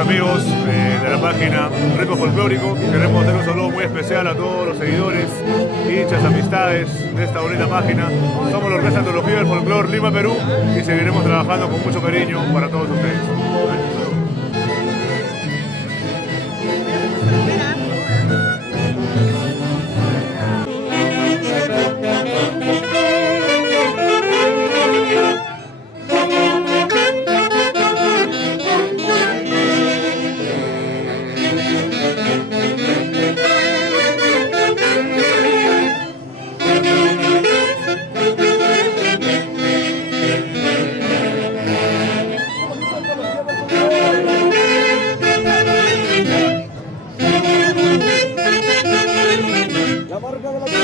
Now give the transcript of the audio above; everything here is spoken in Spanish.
amigos de la página Ritmo Folclórico. Queremos hacer un saludo muy especial a todos los seguidores, hinchas, amistades de esta bonita página. Somos la Orquesta Antología del Folclor Lima, Perú, y seguiremos trabajando con mucho cariño para todos ustedes. Europa.